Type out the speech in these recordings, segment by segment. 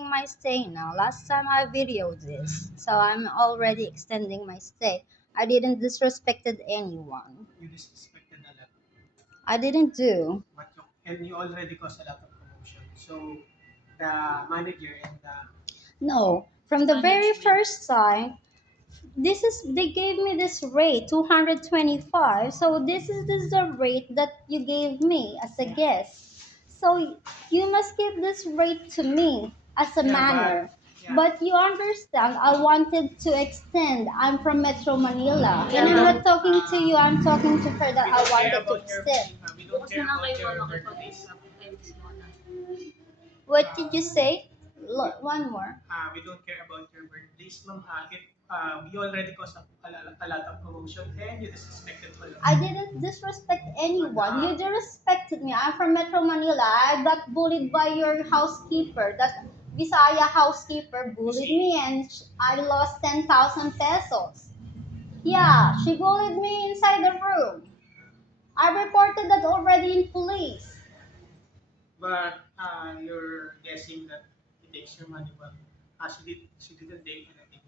extending my stay now. Last time I videoed this, so I'm already extending my stay. I didn't disrespected anyone. You disrespected a lot, I didn't do. and you already caused a lot of commotion. So the manager and the No, from the very management, first time, they gave me this rate 225. So this is the rate that you gave me as a guest. So you must give this rate to me as a yeah, manner. yeah, But you understand, I wanted to extend. I'm from Metro Manila. Yeah, And I'm but, not talking to you, I'm talking to her that we I don't care wanted to about your extend. we don't care about your birthdays. What did you say? One more. We don't care about your birthdays, ma'am. If we already caused a lot of commotion and you disrespected all of I us. didn't disrespect anyone. You disrespected me. I'm from Metro Manila. I got bullied by your housekeeper. That Visaya housekeeper bullied me and I lost 10,000 pesos. Yeah, she bullied me inside the room. I reported that already in police. But you're guessing that he takes your money, but she didn't take anything.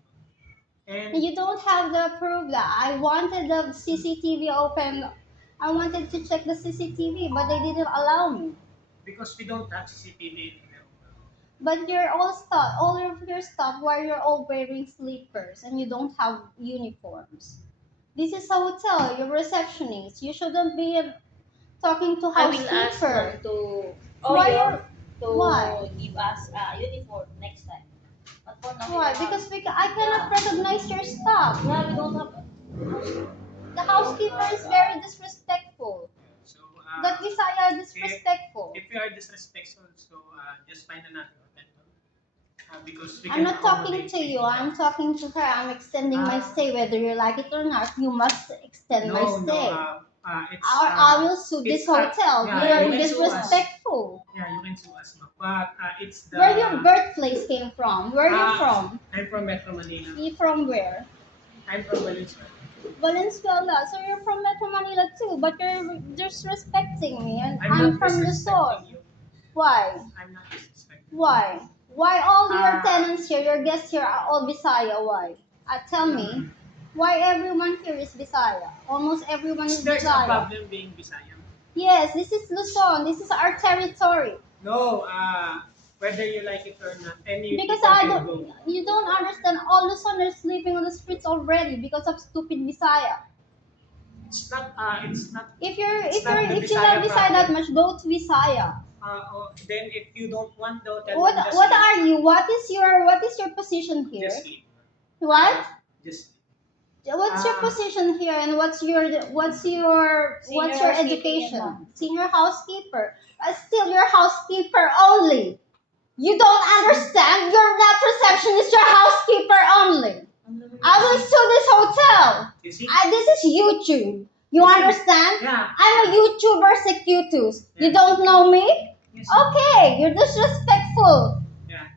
And You don't have the proof that I wanted the CCTV open. I wanted to check the CCTV, but they didn't allow me. because we don't have CCTV in the room. But all of your stuff, where you're all wearing sleepers and you don't have uniforms. This is a hotel. You're receptionist. You shouldn't be talking to I will ask them housekeeper. to Why? to Why? give us a uniform next time. But for now, we Why? don't have. Because I cannot recognize your stuff. Yeah, we don't have. The housekeeper is very disrespectful. So That Visaya disrespectful. if you are disrespectful, so just find another hotel. Because we I'm can not talking accommodate to you. I'm talking to her. I'm extending my stay, whether you like it or not. You must extend my No, stay. it's I will sue this it's, hotel. yeah, You're you can sue us. disrespectful. Yeah, you can sue us, ma'am. But it's the Where your birthplace came from? Where you from? I'm from Metro Manila. You from where? I'm from Valenzuela. Valenzuela. So you're from Metro Manila too, but you're disrespecting me, and I'm I'm not from disrespecting Luzon. you. Why? I'm not disrespecting. Why? Why all your Ah. tenants here, your guests here are all Visaya? Why? Tell me. Why everyone here is Visaya? Almost everyone is There's a Visaya. problem being Bisaya. Yes, this is Luzon. This is our territory. No, whether you like it or not, any Because people I can don't, go. you don't understand. All Luzoners sleeping on the streets already because of stupid Visaya. It's not. It's not. If It's not the you Visaya love Visaya that problem. much, go to Visaya. Then if you don't want the hotel, What then just what leave. are you? What is your position here? Just leave. What? Just What's your Ah. position here, and what's your Senior housekeeping education? yan, ma'am. Senior housekeeper. Still your housekeeper only. You don't understand. You're not receptionist. You're housekeeper only. I will sue this hotel. you see. This is YouTube. You understand? Yeah. I'm a YouTuber Secutus. You Yeah. don't know me? You see. Okay, you're disrespectful. Yeah.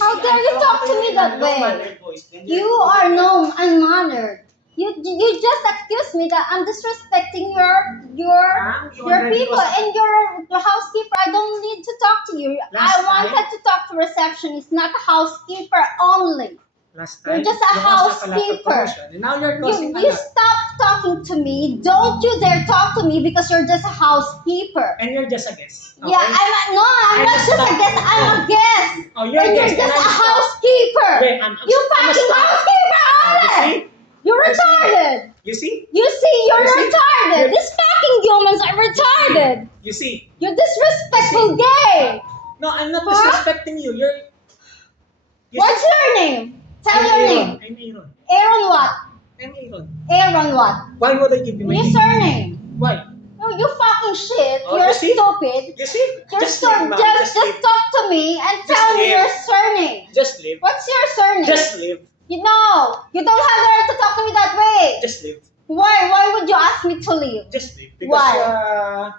How see, dare I you talk talk to me you in that a way? low-mannered voice, then You you're are going no unmannered. You just accused me that I'm disrespecting Ma'am, you your already people was- and your housekeeper. I don't need to talk to you. Last I wanted to talk to receptionist, not a housekeeper only. Last You're time, just a you caused us a lot of housekeeper. commotion, and now you're causing a You lot. stop talking to me. Don't you dare talk to me because you're just a housekeeper. And you're just a guest. Okay? Yeah, I'm I not just just a talked- guest. I'm a guest. Oh, you're And a you're guest. just and a I'm stuck. housekeeper. Wait, You I'm a fucking staff. housekeeper You only. see? You're You see? retarded. You see? You see, you're You see? retarded. You- These fucking humans are retarded. You see? You're disrespectful gay. No, I'm not Huh? disrespecting you. You What's see? your name? Tell I'm your Aaron. name. I'm Aaron. Aaron what? I'm Aaron. Aaron what? Why would I give you my Your name? surname. Why? No, you fucking shit. Oh, You're you see? stupid. You see? You're Just so leave, ma'am. just leave. talk to me and Just tell me leave. your surname. Just leave. What's your surname? Just leave. You know, you don't have the right to talk to me that way. Just leave. Why? Why would you ask me to leave? Just leave. Because Why?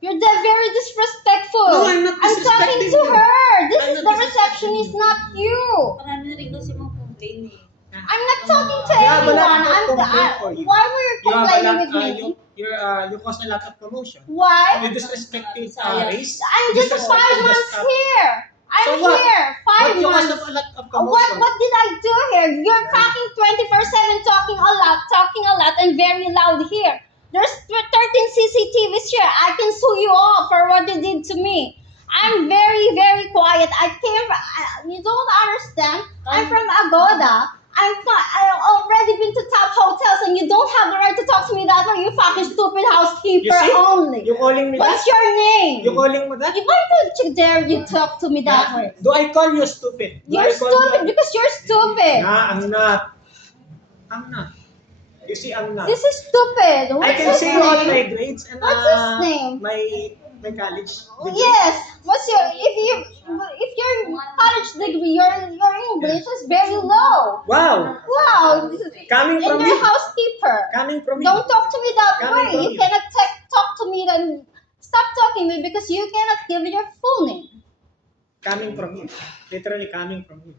You're very disrespectful. No, I'm not I'm talking disrespecting to you. her. This I'm is not the receptionist, not you. Marami na rin kasi mga complain eh. I'm not talking to Yeah, but anyone. I'm not complaining for you. Why were you you have a complaining lot, with me? you cause a lot of commotion. Why? You disrespected Bisaya. race. I'm just disrespected 5 the months staff. here. I'm So what? here. 5 But you that and very loud here. There's 13 CCTVs here. I can sue you all for what you did to me. I'm very, very quiet. You don't understand. I'm from Agoda. I've already been to top hotels and you don't have the right to talk to me that way. You fucking stupid housekeeper You see? only. You calling me What's that? your name? You calling me that? Why don't you dare you talk to me that way? Do I call you stupid? Do You're I call stupid because you're stupid. Nah, I'm not. I'm not. You see, I'm not. This is stupid. I What's can his see all my name? grades and What's his name? my college degree. Yes. What's your if your college degree, your English is very low. Wow. Wow. Coming from And you're you. a housekeeper. Coming from you. Don't talk to me that Coming way. from You you. cannot talk to me then. Stop talking to me because you cannot give your full name. Coming from you. Literally coming from you.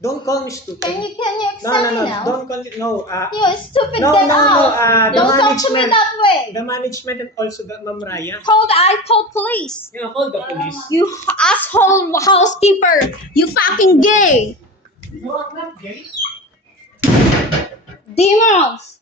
Don't call me stupid. Can you No, explain no. now? Don't call it. No. You're stupid. No, Get no, no. out. The Don't talk to me management. that way. The management and also the Ma'am Raya. I called police. You know, call the police. You asshole housekeeper. You fucking gay. No, I'm not gay. Demons.